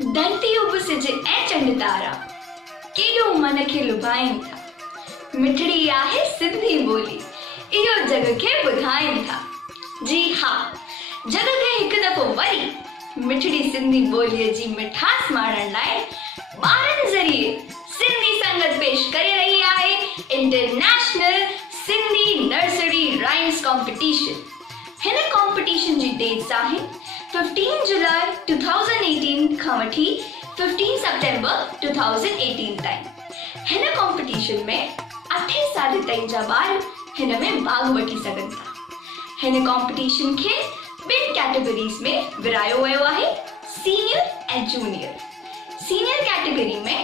धरती उब सिज ऐं चंड तारा केॾो मन खे लुभाइनि था। मिठड़ी आहे सिंधी ॿोली, इहो जग खे ॿुधाइनि था। जी हा, जग खे हिकु दफ़ो वरी मिठड़ी सिंधी ॿोलीअ जी मिठास माणण लाइ ॿारनि ज़रिए सिंधी संगत पेश करे रही आहे इंटरनेशनल सिंधी नर्सरी राइम्स कॉम्पिटिशन। हिन कॉम्पिटिशन जी डेट्स आहिनि 15 जुलाई 2018 खां वठी 15 सितंबर 2018 ताईं। हिन कॉम्पिटिशन में 8 साल ताईं जा ॿार हिन में भाग वठी सघनि था। हिन कॉम्पिटिशन खे ॿिनि कैटेगरीज़ में विरायो वियो आहे, सीनियर ऐं जूनियर। सीनियर कैटेगरी में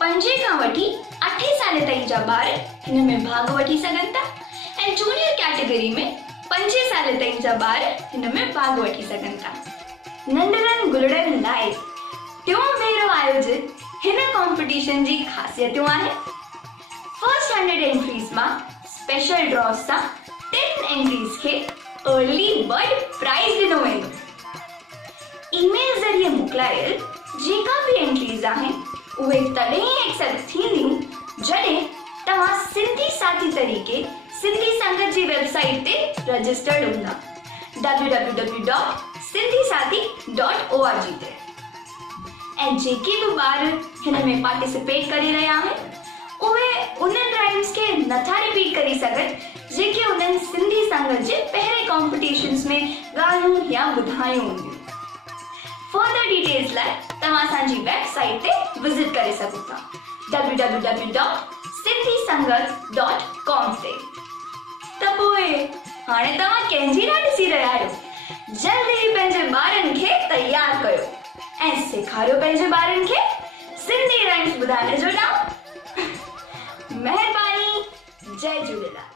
5 खां वठी 8 साल ताईं जा ॿार हिन में भाग वठी सघनि था ऐं जूनियर कैटेगरी में 5 साल ताईं जा ॿार हिन में भाग वठी सघनि था। नंढड़नि गुलड़नि लाइ टियों भेरो आयोजित हिन कॉम्पिटिशन जी ख़ासियतूं आहिनि। फर्स्ट 100 एंट्रीज़ मां स्पेशल ड्रॉ सां 10 एंट्रीज़ खे अर्ली बर्ड प्राइज़ ॾिनो वेंदो। ईमेल ज़रिए मोकिलायल जेका बि एंट्रीज़ आहिनि उहे तॾहिं ई एक्सेप्ट थींदियूं जॾहिं तव्हां सिंधी साथी तरीके सिंधी संगत जी वेबसाइट ते रजिस्टर्ड हूंदा www.sindhisathi.org ते। ऐं जेके बि ॿार हिन में पार्टिसिपेट करे रहिया आहिनि उहे उन्हनि राइम्स खे नथा रिपीट करे सघनि जेके उन्हनि सिंधी संगत जे पहिरें कॉम्पिटिशन्स में ॻाल्हियूं या ॿुधायूं हूंदियूं। फर्दर डिटेल्स लाइ तव्हां असांजी वेबसाइट ते विज़िट करे सघो था www.sindhisangat.com ते। त पोइ हाणे तव्हां कंहिंजी राह ॾिसी रहिया आहियो? जल्दी ई पंहिंजे ॿारनि खे तयार कयो ऐं सेखारियो पंहिंजे ॿारनि खे सिंधी राइम्स ॿुधाइण जो ॾांहुं। महिरबानी, जय झूलेलाल।